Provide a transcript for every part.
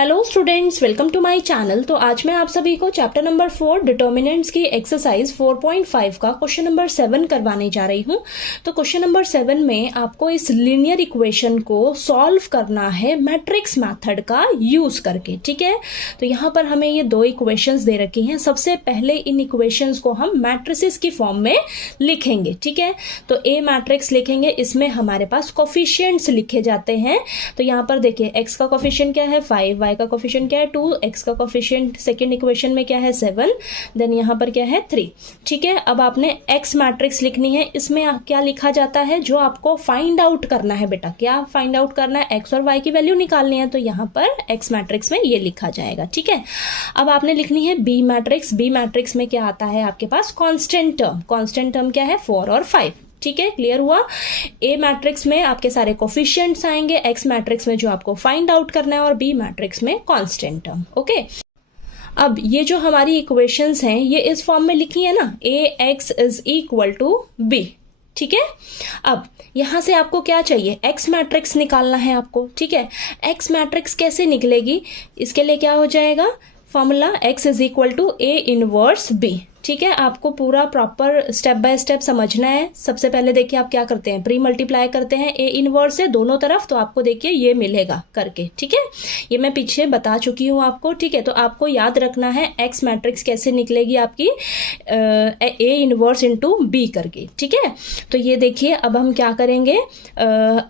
Hello students, welcome to my channel. तो आज मैं आप सभी को चैप्टर नंबर 4 डिटर्मिनेंट्स की एक्सरसाइज 4.5 का क्वेश्चन नंबर 7 करवाने जा रही हूं। तो क्वेश्चन नंबर 7 में आपको इस लीनियर इक्वेशन को सॉल्व करना है मैट्रिक्स मेथड का यूज करके। ठीक है, तो यहां पर हमें ये दो इक्वेशंस दे रखी हैं। सबसे पहले इन इक्वेशंस को हम मैट्रिसेस की फॉर्म में लिखेंगे। ठीक है, तो ए मैट्रिक्स लिखेंगे, इसमें हमारे पास कोफिशिएंट्स लिखे जाते हैं। तो यहां पर देखिए एक्स का कोफिशिएंट क्या है 5, y का कोफिशिएंट क्या है 2, x का कोफिशिएंट सेकंड इक्वेशन में क्या है 7, देन यहां पर क्या है 3। ठीक है, अब आपने x मैट्रिक्स लिखनी है। इसमें क्या लिखा जाता है, जो आपको फाइंड आउट करना है बेटा, क्या फाइंड आउट करना है, x और y की वैल्यू निकालनी है। तो यहां पर x मैट्रिक्स में ये लिखा जाएगा। ठीक है, अब आपने लिखनी है b मैट्रिक्स। b मैट्रिक्स में क्या आता है आपके पास, कांस्टेंट टर्म। कांस्टेंट टर्म क्या है 4 और 5। ठीक है, क्लियर हुआ। ए मैट्रिक्स में आपके सारे कोफिशिएंट्स आएंगे, एक्स मैट्रिक्स में जो आपको फाइंड आउट करना है, और बी मैट्रिक्स में कांस्टेंट टर्म। ओके, अब ये जो हमारी इक्वेशंस हैं ये इस फॉर्म में लिखी है ना, A X is equal to B. ठीक है, अब यहां से आपको क्या चाहिए, एक्स मैट्रिक्स निकालना है आपको। ठीक है, एक्स मैट्रिक्स कैसे निकलेगी, इसके लिए क्या हो जाएगा formula, X is equal to A inverse B. ठीक है, आपको पूरा प्रॉपर स्टेप बाय स्टेप समझना है। सबसे पहले देखिए आप क्या करते हैं, प्री मल्टीप्लाई करते हैं ए इनवर्स से दोनों तरफ, तो आपको देखिए ये मिलेगा करके। ठीक है, ये मैं पीछे बता चुकी हूं आपको। ठीक है, तो आपको याद रखना है एक्स मैट्रिक्स कैसे निकलेगी आपकी, ए इनवर्स इंटू बी करके। ठीक है, तो ये देखिए अब हम क्या करेंगे,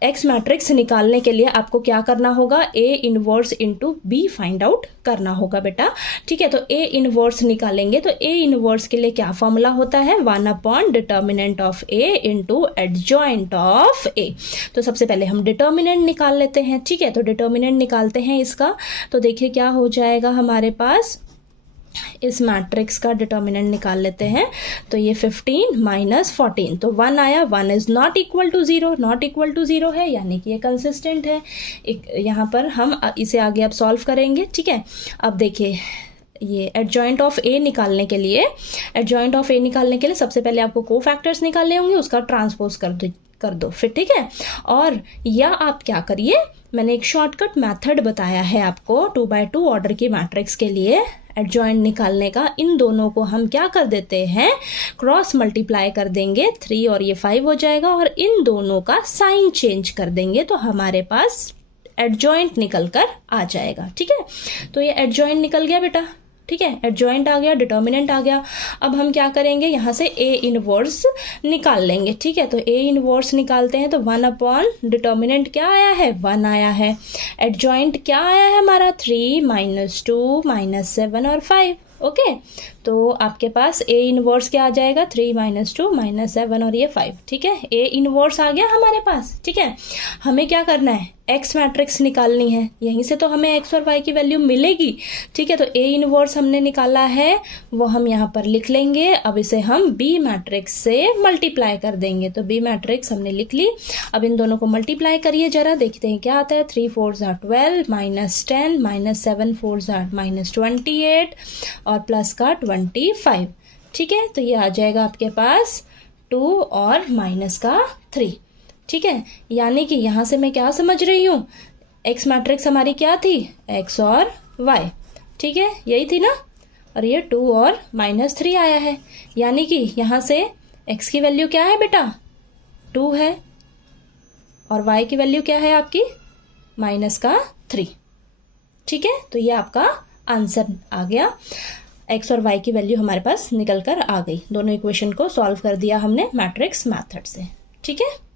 एक्स मैट्रिक्स निकालने के लिए आपको क्या करना होगा, A inverse into B find out करना होगा बेटा। ठीक है, तो ए इनवर्स निकालेंगे, तो ए इनवर्स के लिए क्या फॉर्मूला होता है, 1 determinant of A into adjoint of A. तो सबसे पहले हम डिटर्मिनेंट निकाल लेते हैं। ठीक है, तो डिटर्मिनेंट निकालते हैं इसका। तो देखिए क्या हो जाएगा हमारे पास, इस मैट्रिक्स का डिटर्मिनेंट निकाल लेते हैं। तो ये 15 माइनस 14, तो 1 आया। 1 is not equal to 0, not equal to 0 है, यानी कि ये कंसिस्टेंट है। यहाँ पर हम इसे आगे अब सॉल्व करेंगे। ठीक है, अब देखिए ये एडजॉइंट ऑफ ए निकालने के लिए, सबसे पहले आपको को फैक्टर्स निकालने होंगे, उसका ट्रांसपोज कर दो फिर। ठीक है, और या आप क्या करिए, मैंने एक शॉर्टकट मेथड बताया है आपको 2x2 ऑर्डर की मैट्रिक्स के लिए एडजॉइंट निकालने का। इन दोनों को हम क्या कर देते हैं, क्रॉस मल्टीप्लाई कर देंगे, 3 और ये 5 हो जाएगा, और इन दोनों का साइन चेंज कर देंगे, तो हमारे पास एडजॉइंट निकल कर आ जाएगा। ठीक है, तो ये एडजॉइंट निकल गया बेटा। ठीक है, एडजॉइंट आ गया, डिटर्मिनेंट आ गया। अब हम क्या करेंगे, यहाँ से ए इनवर्स निकाल लेंगे। ठीक है, तो ए इनवर्स निकालते हैं, तो 1 अपॉन डिटर्मिनेंट क्या आया है 1 आया है, एडजॉइंट क्या आया है हमारा 3 माइनस 2 माइनस 7 और 5। ओके, तो आपके पास ए इनवर्स क्या आ जाएगा, 3 माइनस 2 माइनस 7 और ये 5। ठीक है, ए इनवर्स आ गया हमारे पास। ठीक है, हमें क्या करना है, एक्स मैट्रिक्स निकालनी है, यहीं से तो हमें एक्स और वाई की वैल्यू मिलेगी। ठीक है, तो ए इनवर्स हमने निकाला है, वो हम यहाँ पर लिख लेंगे। अब इसे हम बी मैट्रिक्स से मल्टीप्लाई कर देंगे, तो बी मैट्रिक्स हमने लिख ली। अब इन दोनों को मल्टीप्लाई करिए जरा, देखते हैं क्या आता है। 3 4 are 12 minus 10 minus 7 4 are minus 28 और प्लस का 25। ठीक है, तो ये आ जाएगा आपके पास 2 और माइनस का 3। ठीक है, यानी कि यहां से मैं क्या समझ रही हूं, एक्स मैट्रिक्स हमारी क्या थी, एक्स और वाई। ठीक है, यही थी ना, और ये 2 और माइनस 3 आया है, यानी कि यहां से एक्स की वैल्यू क्या है बेटा 2 है, और वाई की वैल्यू क्या है आपकी माइनस का 3। ठीक है, तो ये आपका आंसर आ गया, एक्स और वाई की वैल्यू हमारे पास निकल कर आ गई। दोनों इक्वेशन को सॉल्व कर दिया हमने मैट्रिक्स मेथड से। ठीक है।